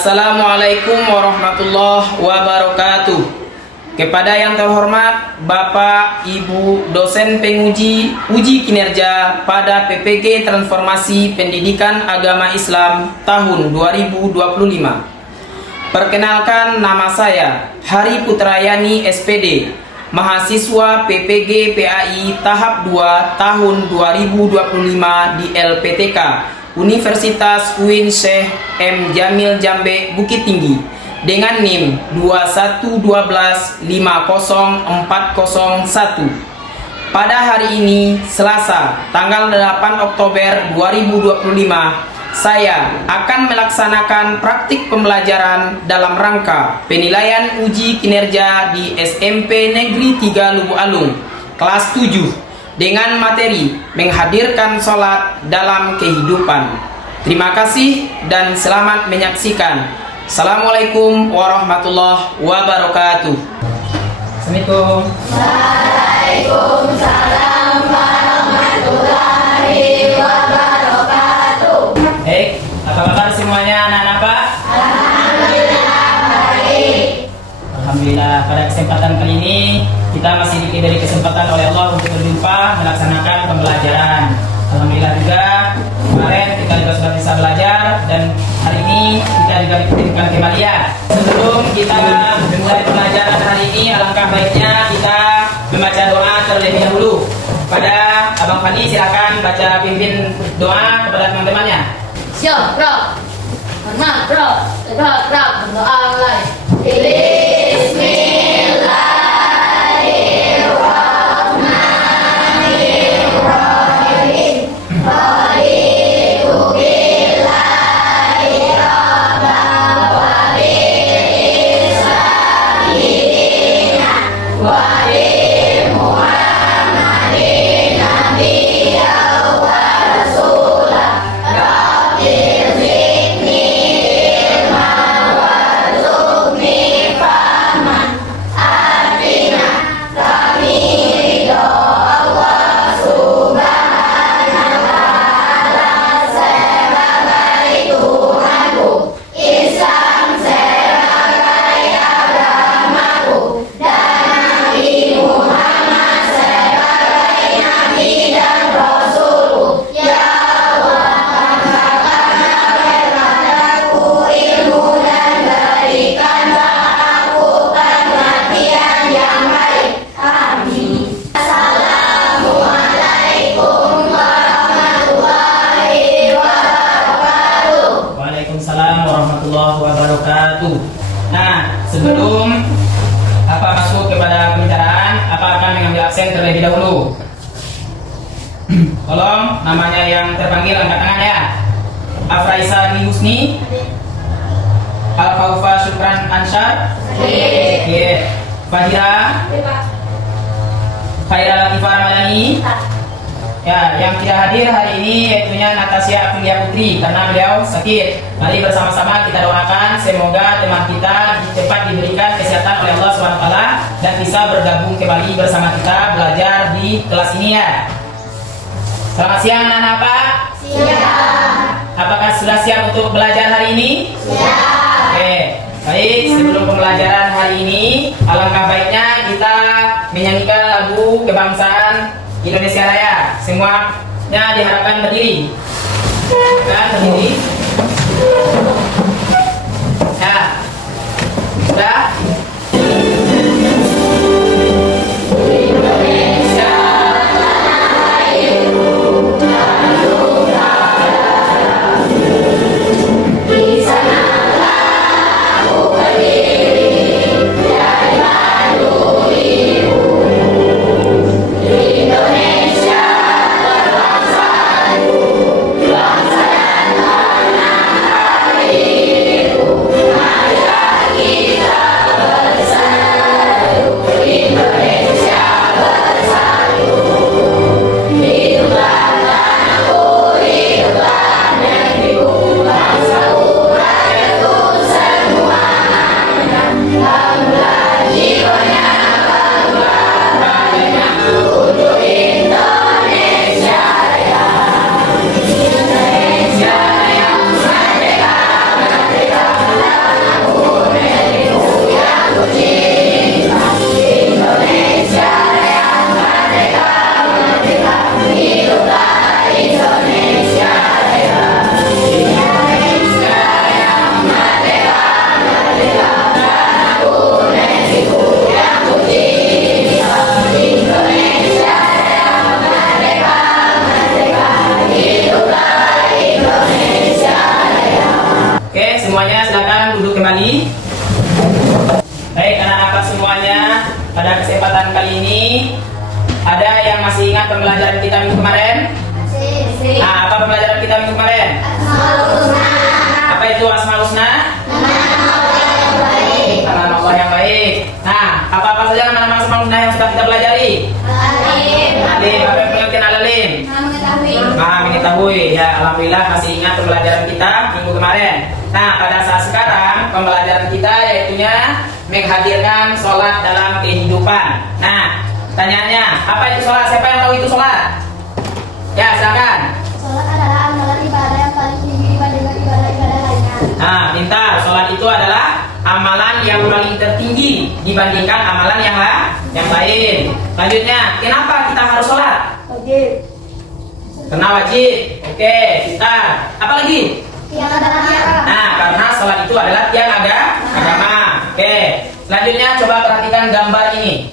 Assalamualaikum warahmatullahi wabarakatuh. Kepada yang terhormat Bapak Ibu dosen penguji uji kinerja pada PPG Transformasi Pendidikan Agama Islam tahun 2025. Perkenalkan, nama saya Hari Putrayani SPD, mahasiswa PPG PAI tahap 2 tahun 2025 di LPTK Universitas UIN Syekh M. Jamil Jambe Bukit Tinggi dengan NIM 211150401. Pada hari ini Selasa tanggal 8 Oktober 2025, saya akan melaksanakan praktik pembelajaran dalam rangka penilaian uji kinerja di SMP Negeri 3 Lubuk Alung kelas 7 dengan materi menghadirkan sholat dalam kehidupan. Terima kasih dan selamat menyaksikan. Assalamualaikum warahmatullahi wabarakatuh. Assalamualaikum. Waalaikumsalam warahmatullahi wabarakatuh. Baik, apa kabar semuanya anak-anak Pak? Alhamdulillah baik. Alhamdulillah, pada kesempatan kali ini kita masih diberi kesempatan oleh Allah untuk berjumpa melaksanakan pembelajaran. Alhamdulillah juga kemarin kita juga sudah bisa belajar dan hari ini kita juga diberikan kembali ya. Sebelum kita memulai pembelajaran hari ini, alangkah baiknya kita membaca doa terlebih dahulu. Pada Abang Fani silakan baca pimpin doa kepada teman-temannya. Siap, bro. Hormat, bro. Berdoa mulai. Nah, sebelum masuk kepada pembicaraan, akan mengambil absen terlebih dahulu. Tolong namanya yang terpanggil angkat tangan ya. Afraisa Dwi Husni, Al-Khaufa Syukran Ansyar, Fahira, Khaira Latifah Ramadhani. Ya, yang tidak hadir hari ini yaitunya Natasha Aprilia Putri karena beliau sakit. Mari bersama-sama kita doakan semoga teman kita cepat diberikan kesehatan oleh Allah SWT dan bisa bergabung kembali bersama kita belajar di kelas ini ya. Selamat siang anak-anak Pak. Siap. Apakah sudah siap untuk belajar hari ini? Siap. Oke, baik. Sebelum pembelajaran hari ini, alangkah baiknya kita menyanyikan lagu kebangsaan Indonesia Raya. Semuanya diharapkan berdiri. Berdiri. Ya. Sudah? pada kesempatan kali ini ada yang masih ingat pembelajaran kita minggu kemarin? Nah, apa pembelajaran kita minggu kemarin? Apa itu Asmaul Husna? Nama Allah yang baik. Nah, apa-apa saja nama-nama Asmaul Husna yang sudah kita pelajari? Alim, apa yang pengertian Alim? Mengetahui. Ya, alhamdulillah masih ingat pembelajaran kita minggu kemarin. Nah, pada saat sekarang pembelajaran kita yaitunya menghadirkan sholat dalam kehidupan. Nah, pertanyaannya, apa itu sholat? Siapa yang tahu itu sholat? Ya, silakan. Sholat adalah amalan ibadah yang paling tinggi dibandingkan ibadah-ibadah lainnya. Nah, pintar. Sholat itu adalah amalan yang paling tertinggi dibandingkan amalan yang lain. Selanjutnya, kenapa kita harus sholat? Wajib. Karena wajib. Oke, pintar. Apa lagi? Yang adalah haram. Nah, karena sholat itu adalah tiang agama. Oke, selanjutnya coba perhatikan gambar ini.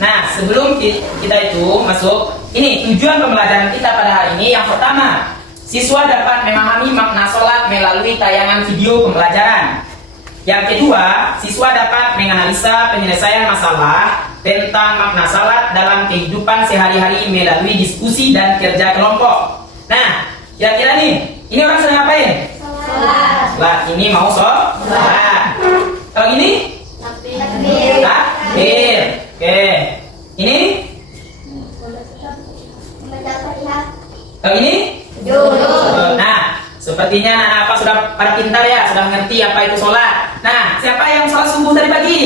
Nah, sebelum kita itu masuk, ini tujuan pembelajaran kita pada hari ini. Yang pertama, siswa dapat memahami makna sholat melalui tayangan video pembelajaran. Yang kedua, siswa dapat menganalisa penyelesaian masalah tentang makna sholat dalam kehidupan sehari-hari melalui diskusi dan kerja kelompok. Nah, kira-kira nih, ini orang sedang ngapain? Sholat. Lah, ini mau sholat. Kalau ini? Takbir. Takbir. Oke. Ini? Membaca Fatihah. Kalau ini? Duduk. Nah, sepertinya anak-anak apa sudah pada pintar ya, sudah mengerti apa itu sholat. Nah, siapa yang sholat subuh tadi pagi?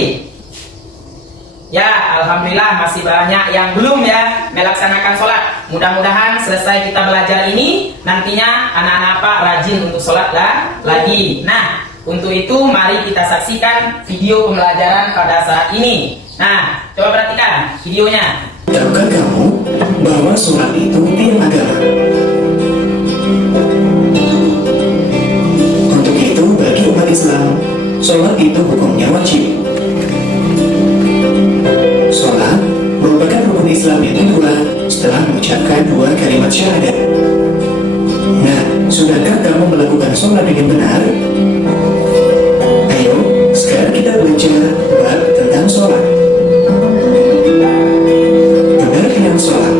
Ya, alhamdulillah masih banyak yang belum ya melaksanakan sholat. Mudah-mudahan selesai kita belajar ini, nantinya anak-anak apa rajin untuk sholat lagi. Nah, untuk itu mari kita saksikan video pembelajaran pada saat ini. Nah, coba perhatikan videonya. Tahukah kamu bahwa sholat itu tiang agama? Untuk itu, bagi umat Islam, sholat itu hukumnya wajib. Sholat merupakan rukun Islam yang kedua setelah mengucapkan 2 kalimat syahadat. Nah, sudahkah kamu melakukan sholat dengan benar? Ayo, sekarang kita belajar bab tentang sholat. Benarnya sholat.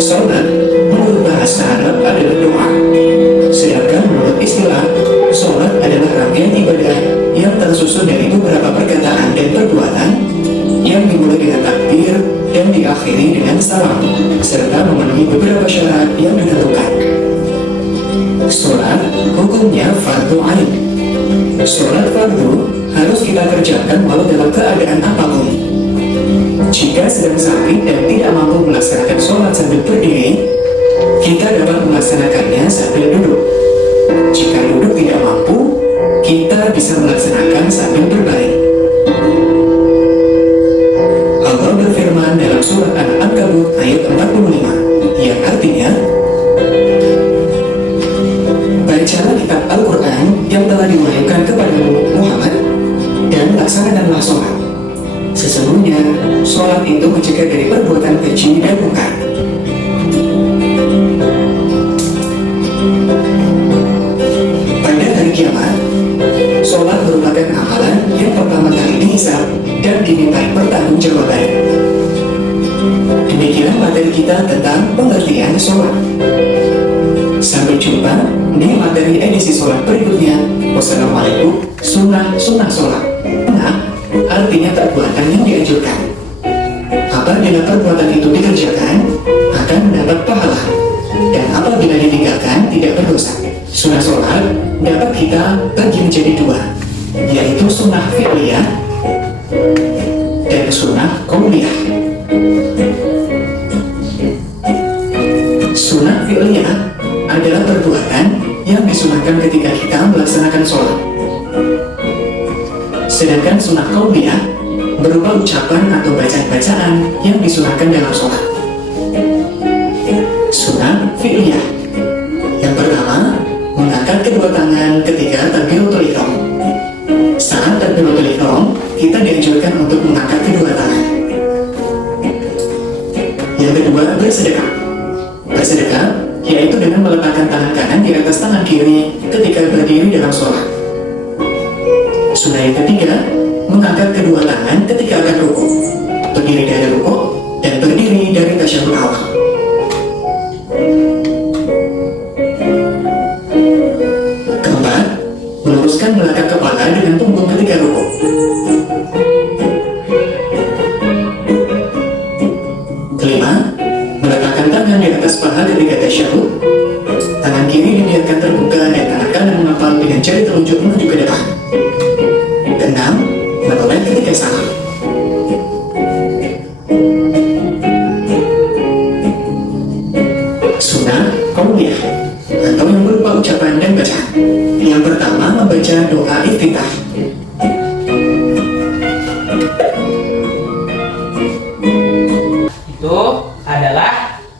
Sholat menurut bahasa Arab adalah doa. Sedangkan menurut istilah, sholat adalah rangkaian ibadah yang tersusun dari beberapa perkataan dan perbuatan yang dimulai dengan takbir dan diakhiri dengan salam, serta memenuhi beberapa syarat yang ditentukan. Sholat hukumnya fardu ain. Sholat fardu harus kita kerjakan walau dalam keadaan apapun. Jika sedang sakit dan tidak mampu melaksanakan sholat sambil berdiri, kita dapat melaksanakannya sambil duduk. Jika duduk tidak mampu, kita bisa melaksanakan sambil berbaring. Allah berfirman dalam surat Al-Ankabut ayat 45, yang artinya, bacalah kitab Al-Quran yang telah diwahyukan kepadamu Muhammad dan laksanakanlah sholat. Sesungguhnya sholat itu mencegah dari perbuatan keji dan mungkar. Pada hari kiamat, sholat merupakan amalan yang pertama kali dihisab dan dimintai pertanggungjawaban. Demikian materi kita tentang pengertian sholat. Sampai jumpa di materi edisi sholat berikutnya. Wassalamualaikum. Sunnah sholat. Nah, artinya perbuatan yang dianjurkan. Apabila perbuatan itu dikerjakan, akan mendapat pahala. Dan apabila ditinggalkan, tidak berdosa. Sunnah sholat dapat kita bagi menjadi 2, yaitu sunnah fi'liyah dan sunnah qauliyah. Sunnah fi'liyah adalah perbuatan yang disunahkan ketika kita melaksanakan sholat. Sedangkan sunnah qauliyah berupa ucapan atau bacaan-bacaan yang disunahkan dalam sholat. Sunnah fi'liyah. Yang pertama, mengangkat kedua tangan ketika takbiratul ihram. Saat takbiratul ihram, kita dianjurkan untuk mengangkat kedua tangan. Yang kedua, bersedekah. Bersedekah yaitu dengan meletakkan tangan kanan di atas tangan kiri ketika berdiri dalam sholat. Sunnah yang ketiga, mengangkat kedua tangan ketika akan rukuk, berdiri dari rukuk, dan berdiri dari tasyahud awal. Keempat, meluruskan belakang kepala dengan punggung ketika rukuk. Kelima, meletakkan tangan di atas paha ketika tasyahud. Tangan kiri dibiarkan terbuka dan tangan kanan mengepal dengan jari telunjuk menuju ke depan. Keenam, menoleh ketika salam. Sunnah qauliyah atau yang berupa ucapan dan bacaan. Yang pertama, membaca doa iftitah. Itu adalah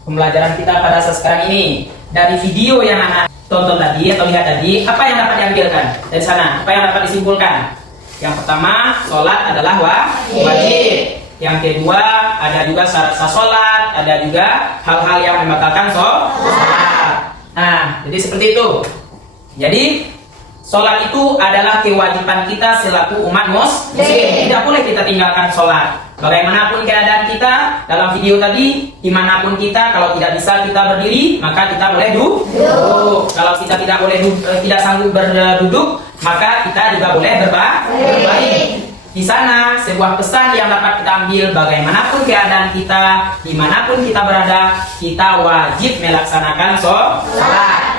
pembelajaran kita pada saat sekarang ini. Dari video yang anak tonton tadi atau lihat tadi, apa yang dapat diambilkan dari sana? Apa yang dapat disimpulkan? Yang pertama, sholat adalah wajib. Yang kedua, ada juga syarat sah sholat, ada juga hal-hal yang membatalkan sholat. Nah, jadi seperti itu. Jadi sholat itu adalah kewajiban kita selaku umat muslim. Tidak boleh kita tinggalkan sholat. Bagaimanapun keadaan kita, dalam video tadi, dimanapun kita, kalau tidak bisa kita berdiri, maka kita boleh duduk. Kalau kita tidak sanggup berduduk, maka kita juga boleh berbaring. Di sana sebuah pesan yang dapat kita ambil, bagaimanapun keadaan kita, dimanapun kita berada, kita wajib melaksanakan sholat.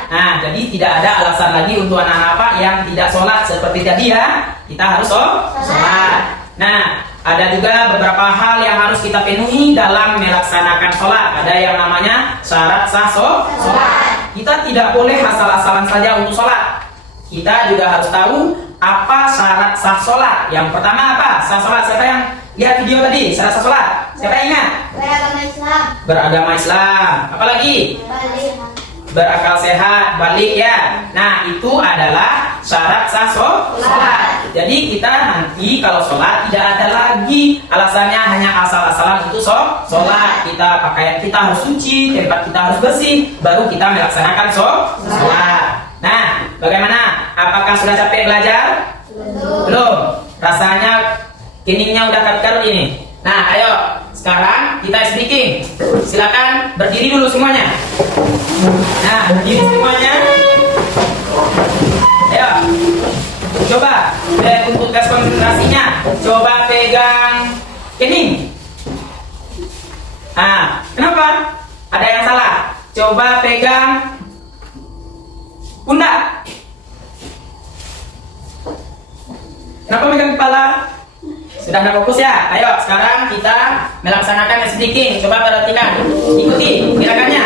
Nah, jadi tidak ada alasan lagi untuk anak-anak yang tidak sholat seperti tadi ya. Kita harus sholat. Nah, ada juga beberapa hal yang harus kita penuhi dalam melaksanakan sholat. Ada yang namanya syarat sah sholat. Kita tidak boleh asal-asalan saja untuk sholat. Kita juga harus tahu apa syarat sah sholat. Yang pertama apa? Sah sholat. Siapa yang lihat video tadi? Syarat sah sholat. Siapa yang ingat? Beragama Islam. Beragama Islam. Apalagi? Balik. Berakal sehat, balik ya. Nah, itu adalah syarat sah sholat. Jadi kita nanti kalau sholat tidak ada lagi alasannya hanya asal-asalan itu sholat. Pakaian kita harus suci, tempat kita harus bersih, baru kita melaksanakan sholat. Nah, bagaimana? Apakah sudah capek belajar? Belum. Rasanya keningnya udah karu-karu ini. Nah, ayo sekarang kita speaking. Silakan berdiri dulu semuanya. Nah, berdiri semuanya. Ayo, coba untuk tes konsentrasinya, coba pegang kening. Nah, kenapa? Ada yang salah. Coba pegang pundak. Kenapa pegang kepala? Sudah ada fokus ya? Ayo sekarang kita melaksanakan speaking. Coba perhatikan, ikuti gerakannya.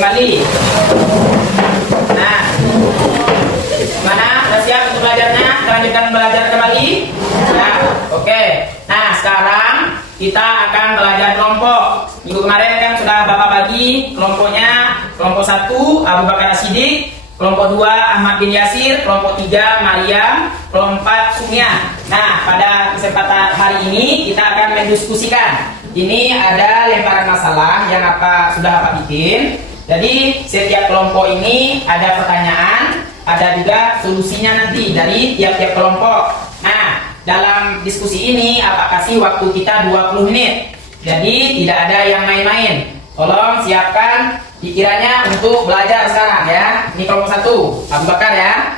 kembali. Nah, mana? Sudah siap untuk belajarnya? Kita lanjutkan belajar kembali. Nah, oke. Nah, sekarang kita akan belajar kelompok. Minggu kemarin kan sudah Bapak bagi kelompoknya. Kelompok 1 Abu Bakar As-Siddiq, kelompok 2 Ahmad bin Yasir, kelompok 3 Maryam, kelompok 4 Sumya. Nah, pada kesempatan hari ini kita akan mendiskusikan. Ini ada lemparan masalah yang sudah Bapak bikin. Jadi setiap kelompok ini ada pertanyaan, ada juga solusinya nanti dari tiap-tiap kelompok. Nah, dalam diskusi ini Bapak kasih waktu kita 20 menit. Jadi tidak ada yang main-main. Tolong siapkan pikirannya untuk belajar sekarang ya. Ini kelompok 1, Abu Bakar ya.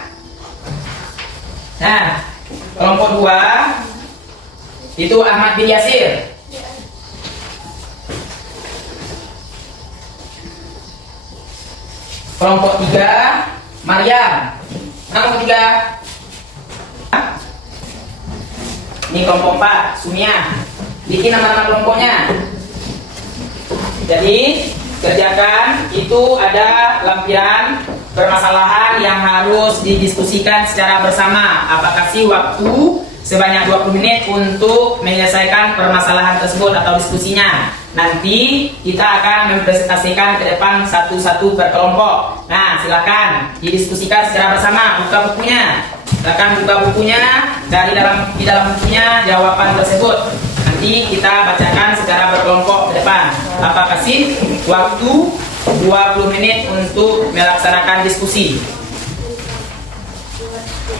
Nah, kelompok 2 itu Ahmad bin Yasir. Kelompok 3 Maryam. Kelompok 3. Ini kelompok 4 Sumia. Bikin nama-nama kelompoknya. Jadi kerjakan, itu ada lampiran permasalahan yang harus didiskusikan secara bersama. Apa kasih waktu sebanyak 20 menit untuk menyelesaikan permasalahan tersebut atau diskusinya. Nanti kita akan mempresentasikan ke depan satu-satu per kelompok. Nah, silakan didiskusikan secara bersama. Buka bukunya. Silakan buka bukunya, dari di dalam bukunya jawaban tersebut. Nanti kita bacakan secara berkelompok ke depan. Apa kasih waktu 20 menit untuk melaksanakan diskusi.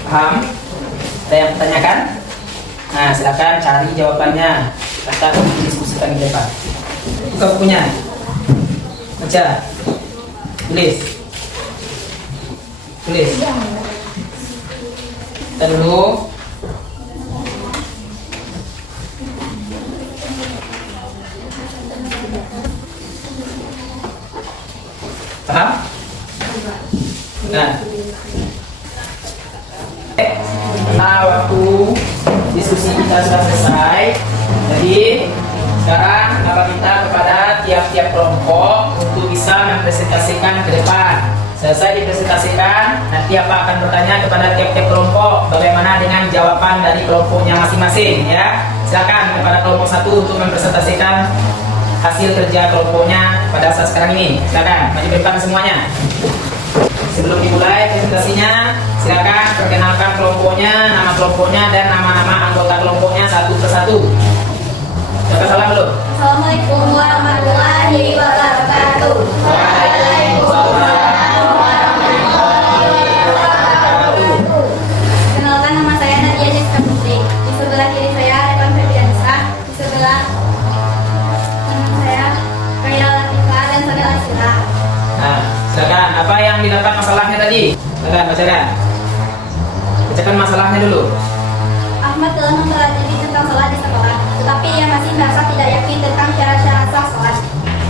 Paham? Ada yang bertanyakan? Nah, silakan cari jawabannya. Kita diskusikan di depan. Buka bukunya. Baca. Tulis. Tulis. Kita dulu. Paham? Nah, waktu diskusi kita sudah selesai. Jadi sekarang apa minta kepada tiap-tiap kelompok untuk bisa mempresentasikan ke depan. Selesai dipresentasikan, nanti apa akan bertanya kepada tiap-tiap kelompok bagaimana dengan jawaban dari kelompoknya masing-masing ya. Silakan kepada kelompok 1 untuk mempresentasikan hasil kerja kelompoknya pada saat sekarang ini. Silakan maju ke depan semuanya. Sebelum dimulai presentasinya, silakan perkenalkan kelompoknya, nama kelompoknya dan nama-nama anggota kelompoknya satu persatu. Silakan salam dulu. Assalamualaikum warahmatullahi wabarakatuh. Waalaikumsalam. Kenalkan, nama saya Nadia Jessica Putri. Di sebelah kiri saya Rekan Febriansa. Di sebelah kanan saya Kaira Latifah dan Saudara Asila. Nah, silakan. Apa yang didapat masalahnya tadi? Silakan bacakan. Bacakan masalahnya dulu. Ahmad telah mempelajari tentang sholat di sekolah, tetapi ia masih merasa tidak yakin tentang syarat-syarat sah sholat.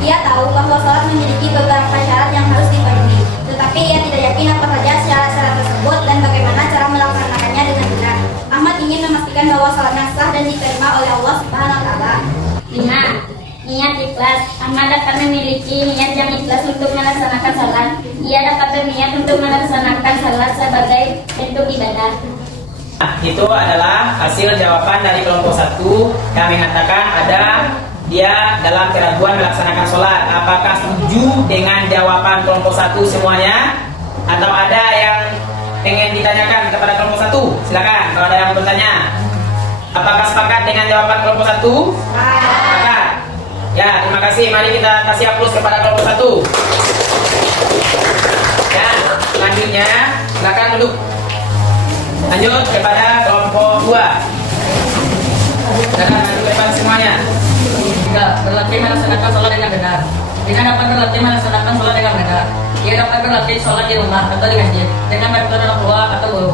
Ia tahu bahwa sholat memiliki beberapa syarat yang harus dipenuhi, tetapi ia tidak yakin apa saja syarat-syarat tersebut dan bagaimana cara melaksanakannya dengan benar. Ahmad ingin memastikan bahwa sholatnya sah dan diterima oleh Allah Subhanahu wa Ta'ala. 5. Niat ikhlas. Ahmad dapat memiliki niat yang ikhlas untuk melaksanakan salat. Ia dapat berniat untuk melaksanakan salat sebagai bentuk ibadah. Nah, itu adalah hasil jawaban dari kelompok 1 yang mengatakan ada dia dalam keraguan melaksanakan sholat. Apakah setuju dengan jawaban kelompok 1 semuanya? Atau ada yang pengen ditanyakan kepada kelompok 1? Silakan kalau ada yang bertanya. Apakah sepakat dengan jawaban kelompok 1? Sepakat. Ya, terima kasih. Mari kita kasih aplaus kepada kelompok 1. Ya, selanjutnya silakan duduk. Lanjut kepada kelompok 2. Silakan maju ke depan semuanya. 3. Berlatih melaksanakan sholat dengan benar. Dengan dapat berlatih melaksanakan sholat dengan benar, ia dapat berlatih sholat di rumah atau di masjid dengan bantuan orang tua atau guru.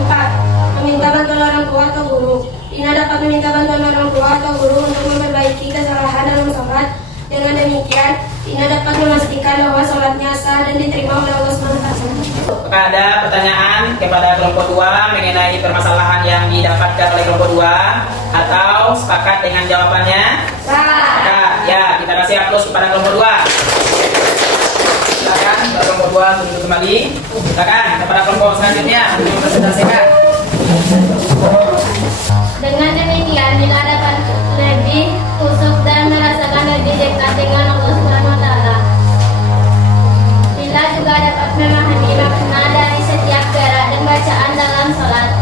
4. Meminta bantuan orang tua atau guru. Ina dapat meminta bantuan orang tua atau guru untuk memperbaiki kesalahan dalam sholat. Dengan demikian, Ina dapat memastikan bahwa sholatnya sah dan diterima oleh Allah SWT. Apakah ada pertanyaan kepada kelompok 2 mengenai permasalahan yang didapatkan oleh kelompok 2 atau sepakat dengan jawabannya? Sepakat. Ya, kita kasih aplaus kepada kelompok 2. Silakan kepada kelompok 2 untuk duduk kembali. Silakan kepada kelompok selanjutnya untuk mempresentasikan. Dengan demikian, bila dapat lebih khusyuk dan merasakan lebih dekat dengan Allah Subhanahu wa Ta'ala. Bila juga dapat memahami makna dari setiap gerak dan bacaan dalam sholat.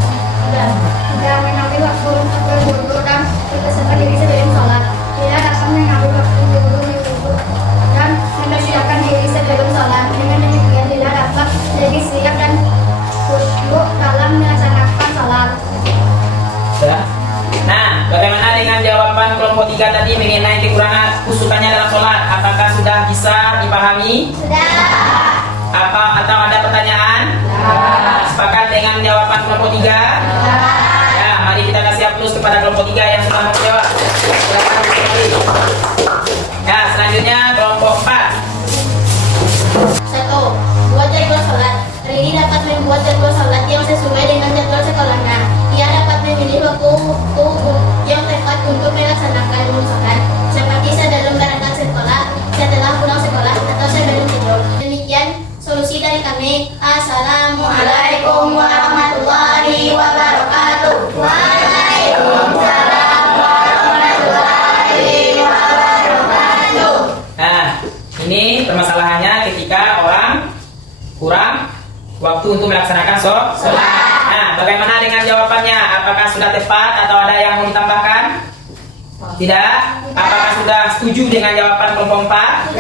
Tidak mengambil waktu untuk berwudu dan mempersiapkan diri sebelum sholat. Tidak dapat mengambil waktu berwudu dan mempersiapkan diri sebelum sholat. Dengan demikian tidak dapat lebih siap dan khusyuk dalam melaksanakan sholat. Sudah? kelompok 3 tadi mengenai kekurangan kusukannya dalam sholat, apakah sudah bisa dipahami? Sudah. Atau ada pertanyaan? Sepakat dengan jawaban kelompok 3? Ya, mari kita kasih aplaus kepada kelompok 3 yang sudah menjawab. Silakan kembali. Ya, selanjutnya kelompok 4. 1. Buat jadwal sholat. Rini dapat membuat jadwal sholat yang sesuai dengan jadwal sekolahnya. Ia dapat memilih waktu yang tepat untuk melaksanakan sholat, seperti sebelum berangkat sekolah, setelah pulang sekolah, atau sebelum tidur. Demikian solusi dari kami. Assalamualaikum warahmatullahi wabarakatuh. Waalaikumsalam warahmatullahi wabarakatuh. Nah, ini permasalahannya ketika orang kurang waktu untuk melaksanakan sholat. Nah, bagaimana dengan jawabannya? Apakah sudah tepat atau ada yang mau ditambahkan? Tidak? Apakah sudah setuju dengan jawaban kelompok 4?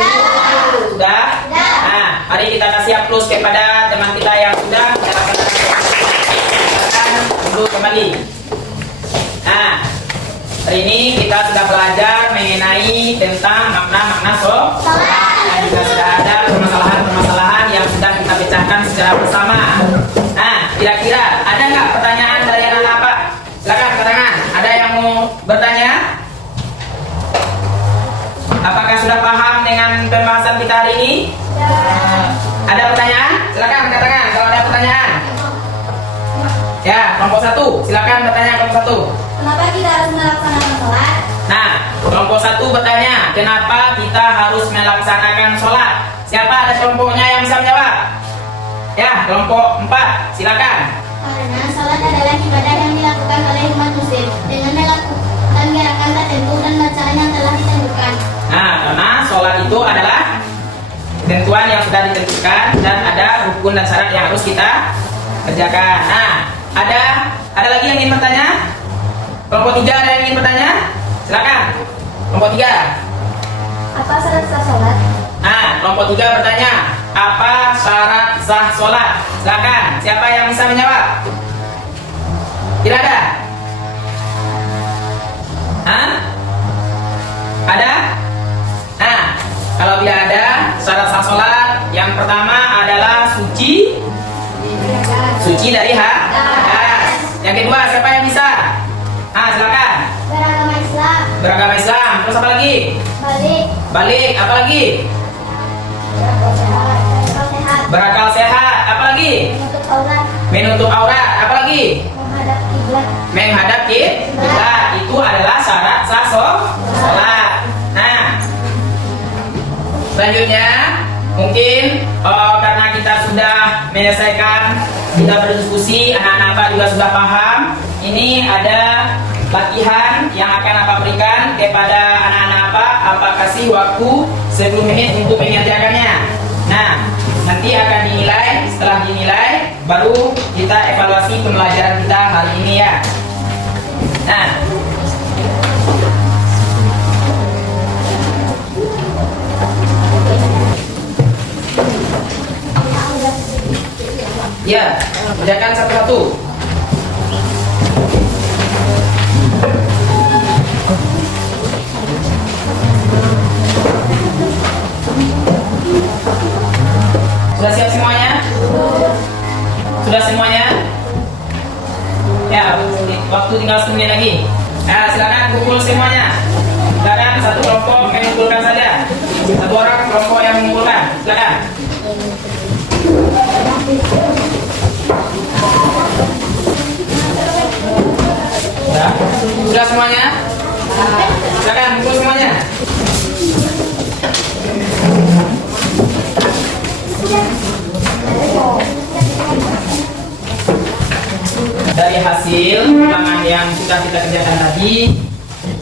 Sudah? Nah, mari kita kasih aplaus kepada teman kita yang sudah melaksanakan duduk kembali. Nah, hari ini kita sudah belajar mengenai tentang makna-makna sholat. Nah, juga sudah ada permasalahan-permasalahan yang sudah kita pecahkan secara bersama. Nah, kira-kira ada nggak pertanyaan dari anak apa? Silakan angkat tangan. Ada yang mau bertanya? Apakah sudah paham dengan pembahasan kita hari ini? Ada pertanyaan? Silakan angkat tangan kalau ada pertanyaan. Ya, kelompok 1. Silakan bertanya kelompok 1. Kenapa kita harus melaksanakan sholat? Nah, kelompok 1 bertanya, kenapa kita harus melaksanakan sholat? Siapa ada kelompoknya yang bisa menjawab? Ya, kelompok 4, silakan. Karena sholat adalah ibadah yang dilakukan oleh umat muslim dengan melakukan gerakan tertentu dan bacaan yang telah ditentukan. Nah, karena sholat itu adalah ketentuan yang sudah ditentukan dan ada rukun dan syarat yang harus kita kerjakan. Nah, ada lagi yang ingin bertanya? Kelompok 3 ada yang ingin bertanya? Silakan. Kelompok 3. Apa syarat sah sholat? Nah, kelompok 3 bertanya, apa syarat sah sholat? Silakan. Siapa yang bisa menjawab? Tidak ada? Hah? Ada? Nah, kalau tidak ada syarat sah sholat, yang pertama adalah suci dari hadas. Yang kedua, siapa yang bisa? Ah, silakan. Beragama Islam. Beragama Islam. Terus apa lagi? Balik. Apa lagi? Sehat. Berakal sehat. Apa lagi? Menutup aurat. Menutup aurat. Apa lagi? Menghadap kiblat. Menghadap kiblat. Itu adalah syarat sah sholat. Nah, selanjutnya mungkin karena kita sudah menyelesaikan, kita berdiskusi, anak-anak Pak juga sudah paham. Ini ada latihan yang akan apa berikan kepada anak-anak apa kasih waktu 10 menit untuk mengerjakannya. Nah, nanti akan dinilai. Setelah dinilai, baru kita evaluasi pembelajaran kita hari ini ya. Nah, ya, kerjakan satu-satu. Sudah siap semuanya? Sudah semuanya? Ya, waktu tinggal 10 menit lagi. Nah, silakan kumpul semuanya. Silakan satu kelompok mengumpulkan saja. Satu orang kelompok yang mengumpulkan. Silakan. Sudah semuanya? Silakan kumpul semuanya. Dari hasil ulangan yang sudah kita kerjakan tadi,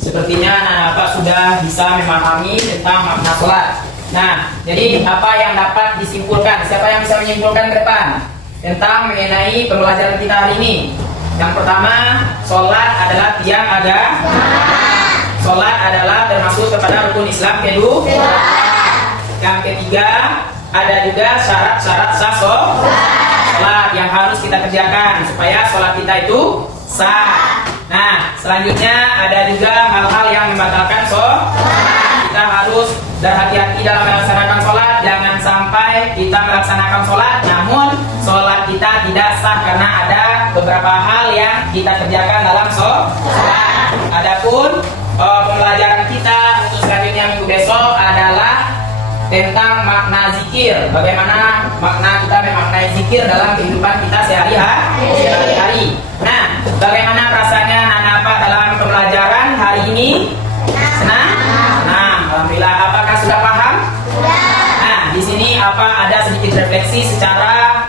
sepertinya anak-anak sudah bisa memahami tentang makna sholat. Nah, jadi apa yang dapat disimpulkan? Siapa yang bisa menyimpulkan ke depan tentang mengenai pembelajaran kita hari ini? Yang pertama, sholat adalah tiang agama. Sholat adalah termasuk kepada rukun Islam kedua. Yang ketiga, ada juga syarat-syarat sah sholat yang harus kita kerjakan supaya sholat kita itu sah. Nah, selanjutnya ada juga hal-hal yang membatalkan berhati-hati dalam melaksanakan sholat. Jangan sampai kita melaksanakan sholat, namun sholat kita tidak sah karena ada beberapa hal yang kita kerjakan dalam sholat. Adapun pembelajaran kita untuk selanjutnya minggu besok adalah tentang makna zikir. Bagaimana makna kita memaknai zikir dalam kehidupan kita sehari-hari. Nah, bagaimana perasaannya anak Pak dalam pembelajaran hari ini? Senang? Senang. Alhamdulillah. Apakah sudah paham? Nah, di sini ada sedikit refleksi secara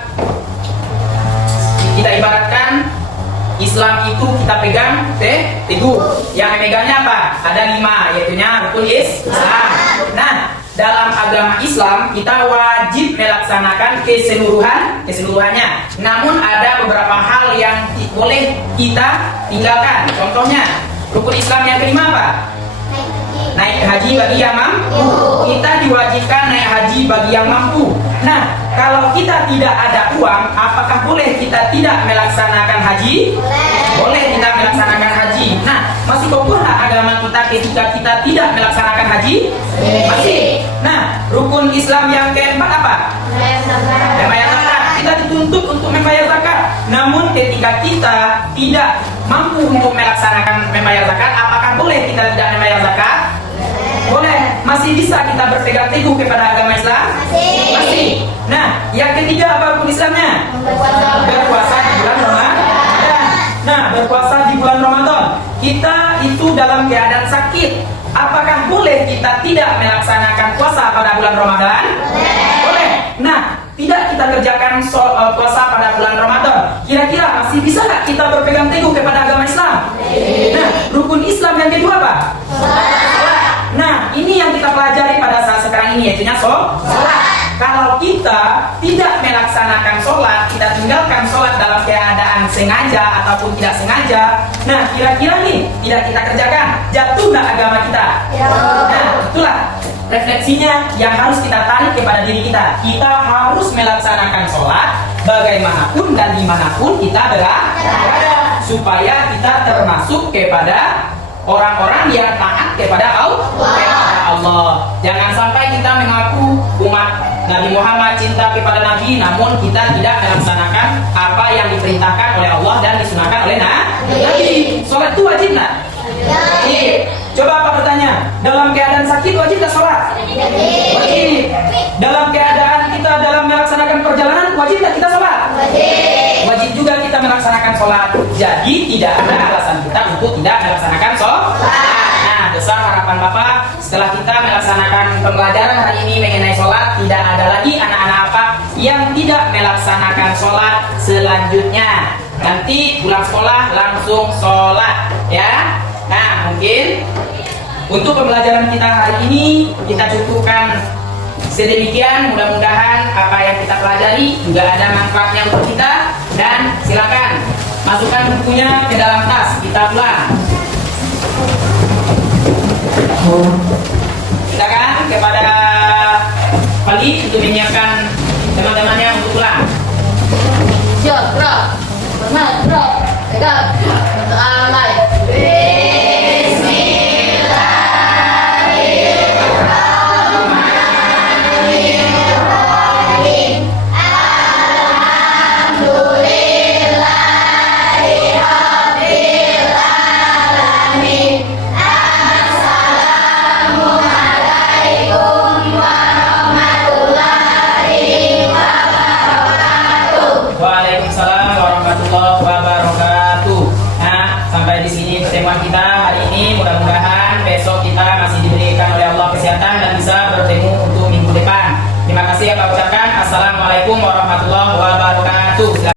kita ibaratkan Islam itu kita pegang teguh. Yang megangnya apa? Ada 5, yaitunya rukun Islam. Nah, dalam agama Islam kita wajib melaksanakan keseluruhannya. Namun ada beberapa hal yang boleh kita tinggalkan. Contohnya, rukun Islam yang kelima apa? Naik haji bagi yang mampu. Kita diwajibkan naik haji bagi yang mampu. Nah, kalau kita tidak ada uang, apakah boleh kita tidak melaksanakan haji? Boleh kita melaksanakan haji. Nah, masih kokoh agama kita ketika kita tidak melaksanakan haji? Masih. Nah, rukun Islam yang keempat apa? Membayar zakat. Kita dituntut untuk membayar zakat. Namun ketika kita tidak mampu untuk melaksanakan membayar zakat, apakah boleh kita tidak membayar zakat? Boleh. Masih bisa kita berpegang teguh kepada agama Islam? Masih. Nah, yang ketiga apa rukun Islamnya? Berpuasa di bulan Ramadan. Nah, berpuasa di bulan Ramadan. Kita itu dalam keadaan sakit. Apakah boleh kita tidak melaksanakan puasa pada bulan Ramadan? Boleh. Nah, tidak kita kerjakan puasa pada bulan Ramadan. Kira-kira masih bisa nggak kita berpegang teguh kepada agama Islam? Nah, rukun Islam yang kedua apa? Nah, ini yang kita pelajari pada saat sekarang ini, yaitu sholat. Kalau kita tidak melaksanakan sholat, kita tinggalkan sholat dalam keadaan sengaja ataupun tidak sengaja, nah kira-kira nih tidak kita kerjakan, jatuh nggak agama kita? Nah, itulah refleksinya yang harus kita tarik kepada diri kita. Kita harus melaksanakan sholat bagaimanapun dan dimanapun kita berada, supaya kita termasuk kepada orang-orang yang taat kepada Allah. Jangan sampai kita mengaku umat Nabi Muhammad cinta kepada Nabi, namun kita tidak melaksanakan apa yang diperintahkan oleh Allah dan disunahkan oleh Nabi. Sholat itu wajib nggak? Wajib. Coba apa bertanya? Dalam keadaan sakit wajib nggak sholat? Wajib. Dalam keadaan kita dalam melaksanakan perjalanan wajib nggak kita sholat? Wajib juga kita melaksanakan sholat. Jadi tidak ada alasan kita untuk tidak melaksanakan sholat. Nah, besar harapan Bapak setelah kita melaksanakan pembelajaran hari ini mengenai sholat, tidak ada lagi anak-anak apa yang tidak melaksanakan sholat selanjutnya. Nanti pulang sekolah langsung sholat, ya. Nah, mungkin untuk pembelajaran kita hari ini kita cukupkan sedemikian. Mudah-mudahan apa yang kita pelajari juga ada manfaatnya untuk kita. Dan silakan masukkan bukunya ke dalam tas, kita pulang. Silakan kepada Pali untuk menyiapkan teman-temannya untuk pulang. Siap, bro. Hormat, bro. Tegak. Untuk alay. Waalaikumsalam warahmatullahi wabarakatuh. Nah, sampai di sini pertemuan kita hari ini. Mudah-mudahan besok kita masih diberikan oleh Allah kesehatan dan bisa bertemu untuk minggu depan. Terima kasih ya Pak ucapkan. Assalamualaikum warahmatullahi wabarakatuh.